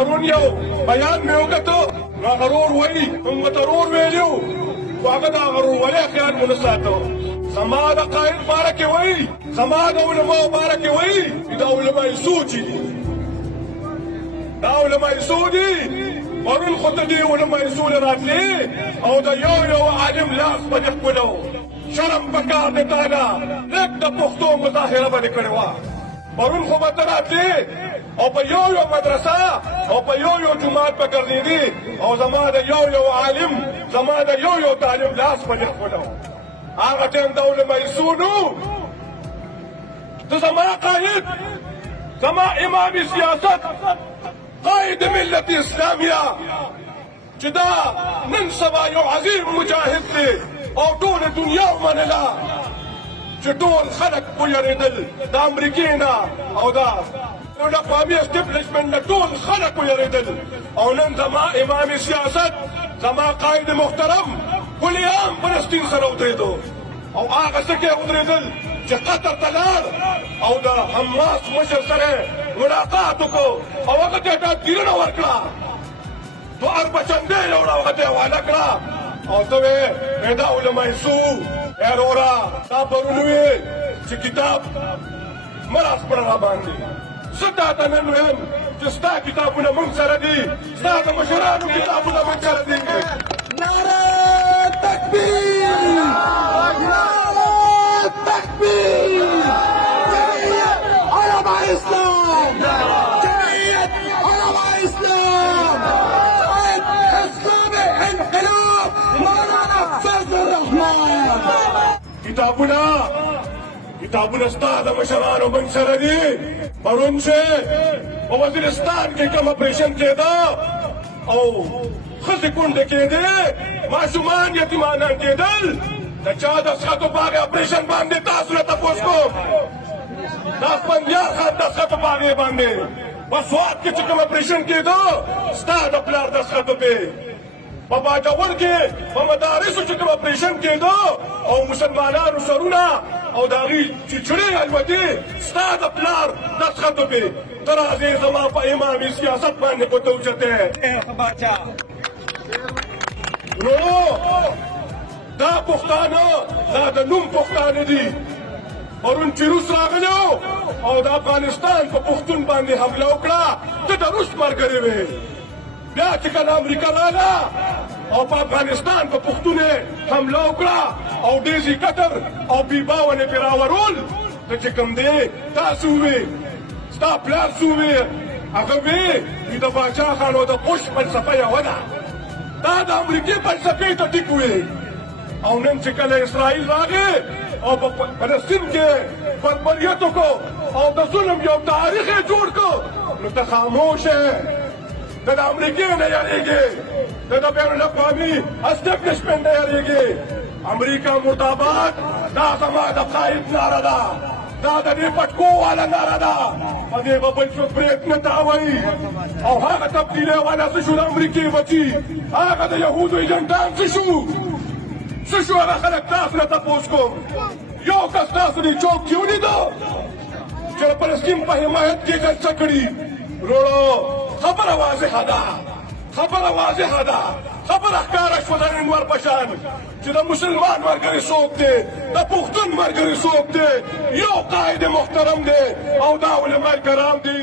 پرون یو بیان مې وکړو هغه ورور وایي موږ ته ورور ویلي وو خو هغه د هغه ورورولۍ خیال مو نه ساتو. زما د قاید باره کې وایي زما د علماو باره کې وایي دا علمای سو چې دي دا علمای سو دي. پرون خو ته دې علمای سو نه راتلې او د یو عالم لاس په دې ښکلو. شرم پکار دی تا نه لږ د پښتو مظاهره به دې کړې وه. پرون خو به ته راتلې او په یو مدرسه او په یو جومات به ګرځېدې او زما د یو عالم زما د یو تعلیم لاس په دې ښکلو. هغه ټایم د علمای سو نو ته زما قاید زما امام سیاست قائد ملت اسلامیه چې دا نن سبا یو عظیم مجاهد دی او ټوله دنیا ومنله چې ټول خلک ویرېدل د امریکې نه او دا د اقوامي اسټبلیشمنټ نه ټول خلک ویرېدل او نن زما امام سیاست زما قائد محترم کلیام فلسطین سره ودرېدو او هغه څه کې ودرېدل چې قطر ته لاړ او د حماس مشر سره ملاقات وکړو او هغه ته ډاډګیرنه ورکړه. 2 اربه چندې یې وړه هغه ته یې حواله کړه او ته وې دا علمای سو ای وروره تا پرون وې چې کتاب مه راسپړه راباندې. زه تا ته نن ویم چې ستا کتابونه موږ سره دي ستا د مشرانو کتابونه موږ سره دي. نعره تکبیر نعره تکبیر جمعیت علماء اسلام جمعیت علماء اسلام قائد اسلام انقلاب مولانا فضل الرحمن. کتابونه ستا د مشرانو موږ سره دي. پرون چې په وزیرستان کې کوم اپریشن کېده او ښځې کونډې کېدې ماشومان یتیمانان کېدل د چا دستخط په هغې اپریشن باندې تاسو نه تپوس کوم دا اسفندیار خان دستخط په هغې باندې په سوات کې چې کوم اپریشن کېده ستا د پلار دستخط پې په باجوړ کې په مدارسو چې کوم اپریشن کېده او مسلمانانو سرونه او د هغې چیچړې الوتې ستا د پلار دستخط پې ته راځې زما په امامي سیاست باندې په توجته نو دا پښتانه دا د نوم پښتانه دي. پرون چې روس راغلی او د افغانستان په پښتون باندې حمله وکړه ته د روس ملګری وې. بیا چې کله امریکا راغله او په افغانستان په پښتون حمله وکړه او ډیزي قطر او بیباون یې پرې راورول ته چې کوم دی تاسو وې ستا پلار څه وې هغه وې د باچا خان او د بوش فلسفه یوه ده دا د امریکې فلسفې ته ټیک وې. او نن چې کله اسرائیل راغی او په فلسطین کې بربریت وکړو او د ظلم یو تاریخ یې جوړ کړو نو ته خاموش یې. ته د امریکې نه یېرېږې ته د بین الاقوامي اسټبلیشمنټ نه یېرېږې. امریکا مرتاباد دا زما د قائد ناره ده دا د دې پټکو والا ناره ده په دې به بل څوک برېک نه تاووي. او هغه تبدیلۍ والا څه شو د امریکې بچي هغه د یهودو ایجنټان څه شو هغه خلک تاسو نه تپوس کوم. یو کس تاسو دې چوک کې ولیده چې د فلسطین په حمایت کې جلسه کړي. وروړو خبره واضحه ده خبره ښکاره شوه د انور په شان چې د مسلمان ملګري څوک دی د پښتون ملګري څوک دی یو قائد محترم دی او دا علما کرام دي.